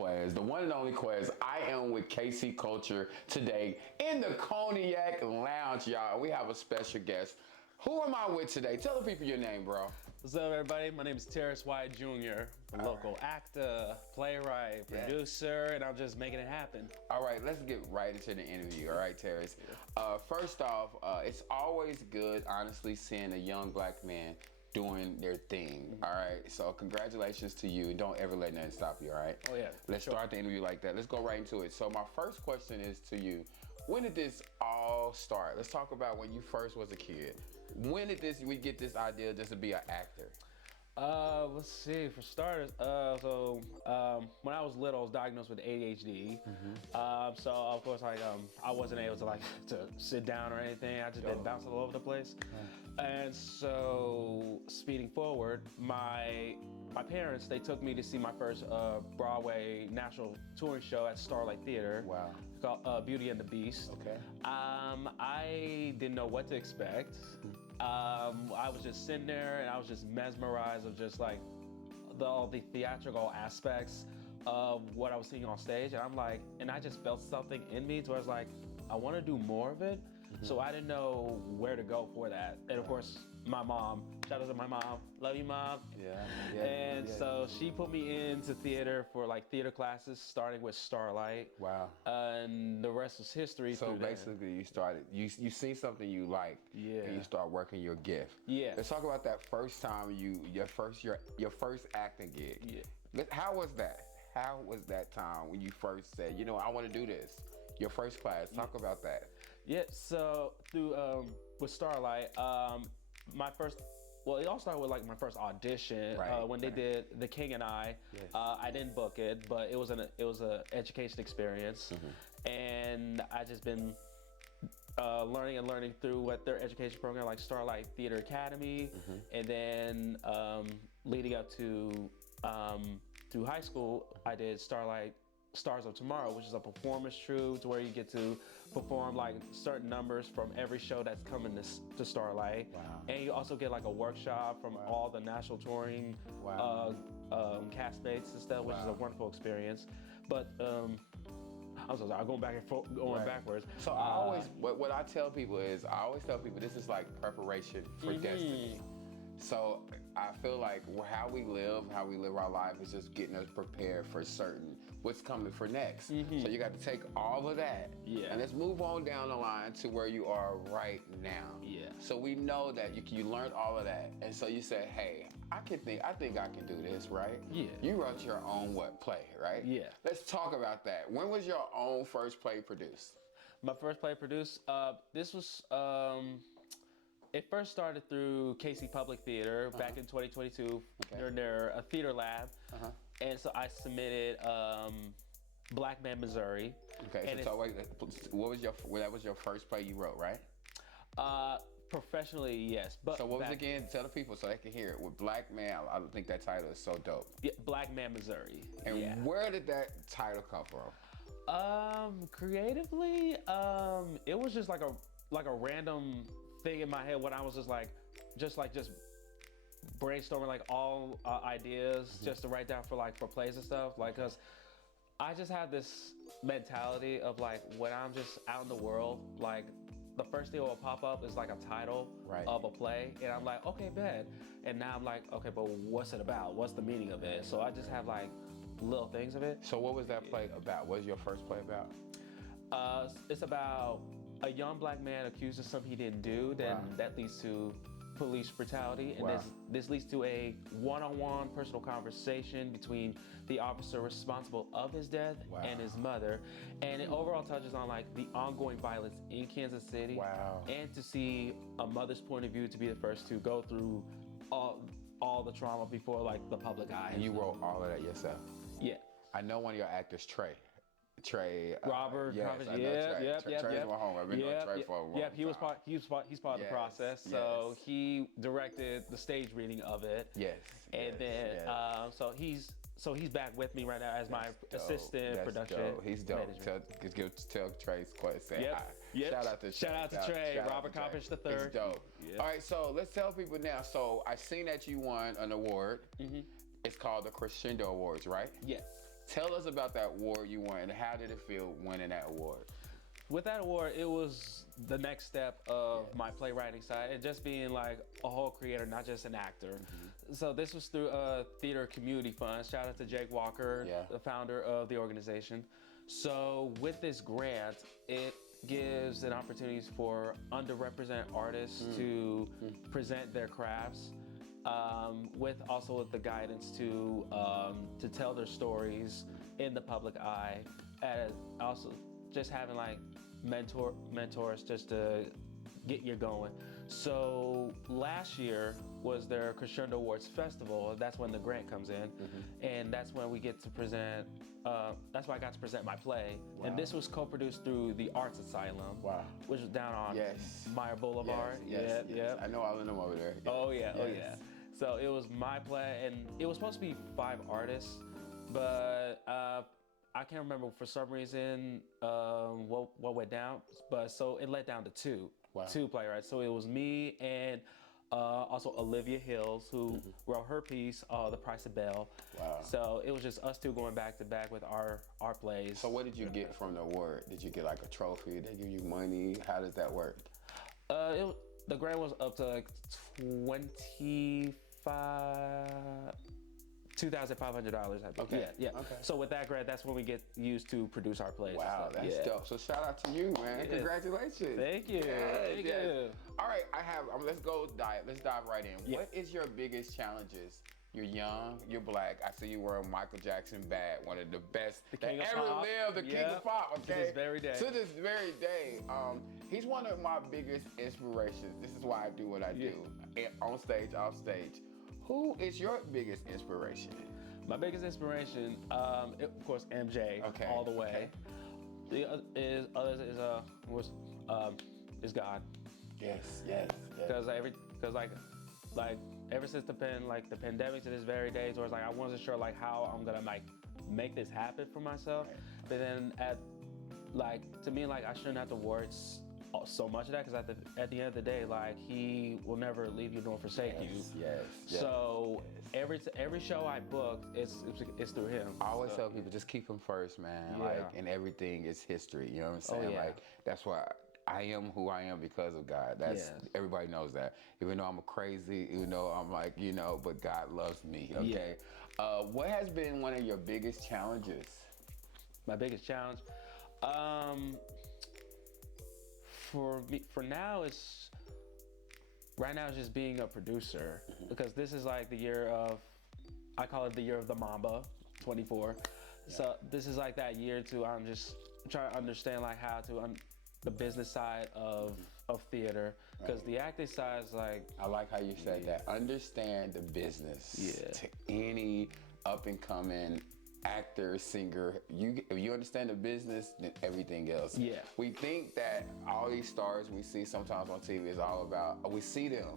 Quez, the one and only Quez. I am with KC Culture today in the Coniac Lounge, y'all. We have a special guest. Who am I with today? Tell the people your name, bro. What's up, everybody? My name is Terrace Wyatt Jr., local actor, playwright, producer, and I'm just making it happen. All right, let's get right into the interview. All right, Terrace. First off, it's always good, honestly, seeing a young black man doing their thing. All right, so congratulations to you. Don't ever let nothing stop you. All right. Oh yeah. Let's start the interview like that. Let's go right into it. So my first question is to you. When did this all start? Let's talk about when you first was a kid. When did we get this idea just to be an actor? Let's see. For starters, when I was little, I was diagnosed with ADHD. So of course, I wasn't able to sit down or anything. I just been bouncing all over the place. And so, speeding forward, my parents, they took me to see my first Broadway national touring show at Starlight Theater. Wow. Called Beauty and the Beast. Okay. I didn't know what to expect. I was just sitting there and I was just mesmerized of just like all the theatrical aspects of what I was seeing on stage. And I'm like, and I just felt something in me to where I was like, I want to do more of it. So I didn't know where to go for that. And of course, my mom, shout out to my mom, love you, Mom. So she put me into theater for like theater classes, starting with Starlight. Wow. And the rest was history. So basically you started, you see something you like, and you start working your gift. Yeah. Let's talk about that first time your first acting gig. Yeah. How was that? How was that time when you first said, you know, I want to do this? Your first class, talk about that. Yeah, so through, with Starlight, it all started with like my first audition when they did The King and I. Yes. I didn't book it, but it was an education experience, and I just been learning through what their education program, like Starlight Theater Academy, and then leading up to through high school, I did Starlight Stars of Tomorrow, which is a performance troupe to where you get to perform like certain numbers from every show that's coming to Starlight. Wow. And you also get like a workshop from all the national touring castmates and stuff, which is a wonderful experience. But I'm so sorry, going backwards. So I always, what I tell people is, this is like preparation for destiny. So I feel like how we live our life is just getting us prepared for what's coming for next. So you got to take all of that, and let's move on down the line to where you are right now. So we know that you learned all of that, and so you said, hey, I think I can do this, right? You wrote your own play, right? Let's talk about that. When was your own first play produced? My first play produced, this was, it first started through KC Public Theater back in 2022 during their theater lab. And so I submitted Black Man, Missouri. Okay, and so wait, that was your first play you wrote, right? Professionally, yes. But so what was it again? Tell the people so they can hear it. With Black Man, I think that title is so dope. Yeah, Black Man, Missouri. And where did that title come from? Creatively, it was just like a random thing in my head when I was just brainstorming like all ideas just to write down for plays and stuff, cause I just have this mentality of like when I'm just out in the world, like the first thing that will pop up is like a title of a play, and I'm like, okay, bet. And now I'm like, okay, but what's it about? What's the meaning of it? So I just have like little things of it. So what was that play about? What was your first play about? It's about a young black man accused of something he didn't do, then that leads to police brutality, and this leads to a one-on-one personal conversation between the officer responsible of his death and his mother, and it overall touches on like the ongoing violence in Kansas City, and to see a mother's point of view, to be the first to go through all the trauma before like the public eye. And you wrote all of that yourself? Yeah. I know one of your actors, Trey. Robert, yes, I know Trey. Trey's my home. I've been knowing Trey for a long time. He's part of the process. So he directed the stage reading of it. And then so he's back with me right now as my assistant production. Dope. He's dope. Tell Trey's Quez say hi. Shout out to Trey. Robert Coppish III. He's dope. All right, so let's tell people now. So I seen that you won an award. It's called the Crescendo Awards, right? Yes. Tell us about that award you won, and how did it feel winning that award? With that award, it was the next step of my playwriting side, and just being like a whole creator, not just an actor. So this was through a theater community fund. Shout out to Jake Walker, the founder of the organization. So with this grant, it gives an opportunity for underrepresented artists to present their crafts, with the guidance to tell their stories in the public eye, and also just having like mentors just to get you going. So last year was their Crescendo Awards Festival. That's when the grant comes in, and that's when we get to present. That's why I got to present my play, and this was co-produced through the Arts Asylum, which was down on Meyer Boulevard. Yes. I know all of them over there. Oh yeah. So it was my play, and it was supposed to be 5 artists, but I can't remember for some reason what went down, but so it let down to 2 playwrights. So it was me and also Olivia Hills, who wrote her piece, The Price of Bell. So it was just us 2 going back to back with our plays. So what did you get from the award? Did you get like a trophy? Did they give you money? How does that work? The grant was up to like $2,500, I think. Okay. Yeah. So with that grant, that's when we get used to produce our plays. Wow, that's dope. So shout out to you, man. Congratulations. Thank you. Thank you. All right, let's dive right in. What is your biggest challenges? You're young, you're black. I see you wearing Michael Jackson bat, one of the best that ever lived, the king of pop, okay? To this very day. To this very day. He's one of my biggest inspirations. This is why I do what I do. On stage, off stage. Who is your biggest inspiration? My biggest inspiration, of course, MJ, all the way. The is God. Yes. Because ever since the pandemic to this very day, towards like I wasn't sure like how I'm gonna like make this happen for myself. But then to me I shouldn't have to worry so much of that, because at the end of the day, like He will never leave you nor forsake you. Yes. So every show I book, it's through Him. I always tell people, just keep Him first, man. And everything is history. You know what I'm saying? Like that's why I am who I am, because of God. Everybody knows that. Even though I'm crazy, even though I'm like, but God loves me. Okay. What has been one of your biggest challenges? My biggest challenge, for me, right now, it's just being a producer, because this is like the year of, I call it the year of the Mamba, 24. So this is like that year I'm just trying to understand like how to the business side of theater, because the acting side is like. I like how you said that. Understand the business. To any up and coming actor, singer, if you understand the business, then everything else. We think that all these stars we see sometimes on TV is all about, we see them,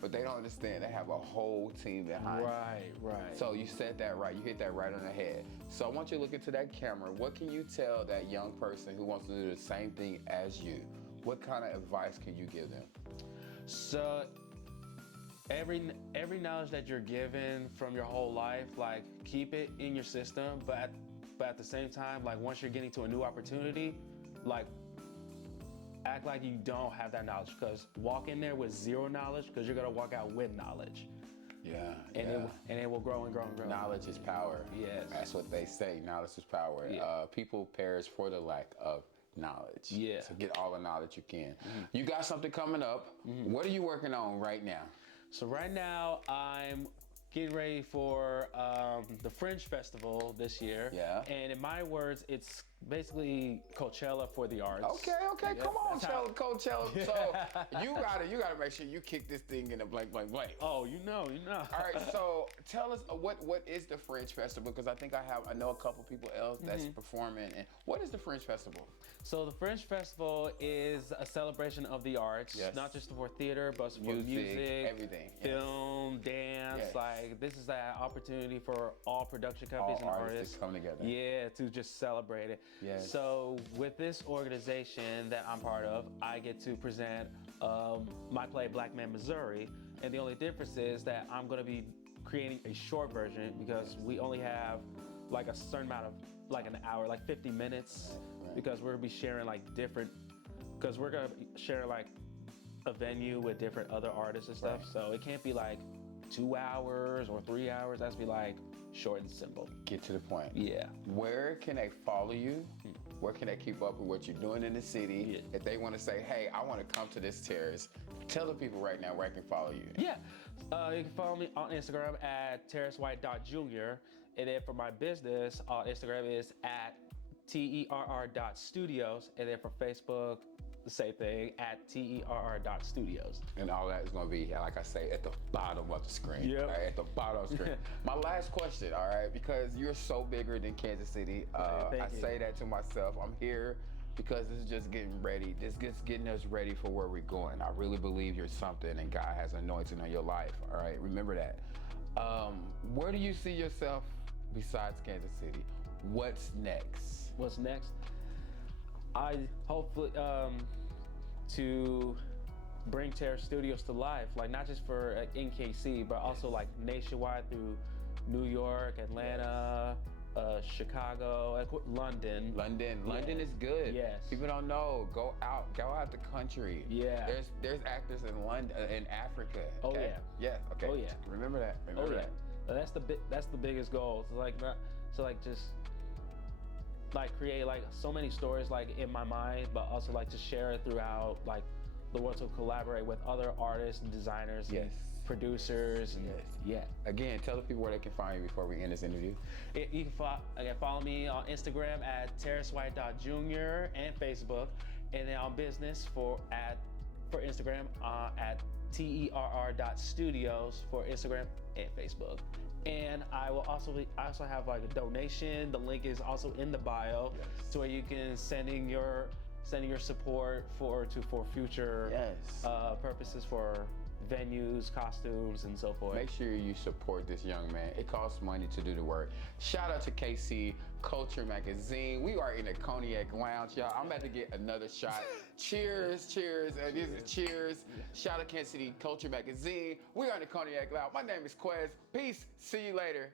but they don't understand they have a whole team behind them. Right. So you said that right. You hit that right on the head. So I want you to look into that camera. What can you tell that young person who wants to do the same thing as you? What kind of advice can you give them? So every knowledge that you're given from your whole life, like keep it in your system, but at the same time, like once you're getting to a new opportunity, like act like you don't have that knowledge, because walk in there with 0 knowledge, because you're gonna walk out with knowledge. It will grow and grow and grow. Knowledge is power. Yes. That's what they say. Knowledge is power. People perish for the lack of knowledge. So get all the knowledge you can. You got something coming up. What are you working on right now? So right now, I'm getting ready for the Fringe Festival this year. And in my words, it's basically Coachella for the arts. Okay, come on, Coachella. So you gotta make sure you kick this thing in a blank. Oh, you know. All right, so tell us what is the Fringe Festival? Because I know a couple people else that's performing. And what is the Fringe Festival? So the Fringe Festival is a celebration of the arts, not just for theater, but for music, everything, film, dance. Like this is an opportunity for all production companies and artists to come together. To just celebrate it. So with this organization that I'm part of, I get to present my play Black Man Missouri, and the only difference is that I'm going to be creating a short version, because we only have like a certain amount of like an hour, like 50 minutes, because we're gonna be sharing like different, because we're gonna share like a venue with different other artists and stuff. So it can't be like 2 hours or 3 hours. That's be like short and simple. Get to the point. Yeah. Where can they follow you? Where can they keep up with what you're doing in the city? Yeah. If they want to say, hey, I want to come to this Terrace, tell the people right now where I can follow you. Yeah. You can follow me on Instagram at Terrace Wyatt Jr. And then for my business on Instagram is at terr.studios. And then for Facebook, the same thing at terr.studios. And all that is going to be, like I say, at the bottom of the screen. Yep. Right, at the bottom of the screen. My last question, all right, because you're so bigger than Kansas City. I say that to myself. I'm here because this is just getting ready. This is getting us ready for where we're going. I really believe you're something and God has anointing on your life, all right? Remember that. Where do you see yourself besides Kansas City? What's next? What's next? I hopefully to bring Terror Studios to life, like not just for NKC, but also like nationwide through New York, Atlanta, Chicago, London. London is good. Yes. People don't know. Go out the country. Yeah. There's actors in London, in Africa. Oh okay? yeah. Yeah. Okay. Oh yeah. Remember that. Remember that. That's the biggest goal. Just like create like so many stories like in my mind, but also like to share it throughout like the world, to collaborate with other artists and designers and producers. And Again, tell the people where they can find you before we end this interview. You can follow me on Instagram at Terrace Wyatt Jr. and Facebook, and then on business for Instagram at terr.studios for Instagram and Facebook. And I also have like a donation. The link is also in the bio, to where you can send in your support for future purposes, for venues, costumes, and so forth. Make sure you support this young man. It costs money to do the work. Shout out to KC Culture Magazine. We are in the Coniac Lounge, y'all. I'm about to get another shot. Cheers, cheers. This is cheers. Shout out to Kansas City Culture Magazine. We are in the Coniac Lounge. My name is Quez. Peace. See you later.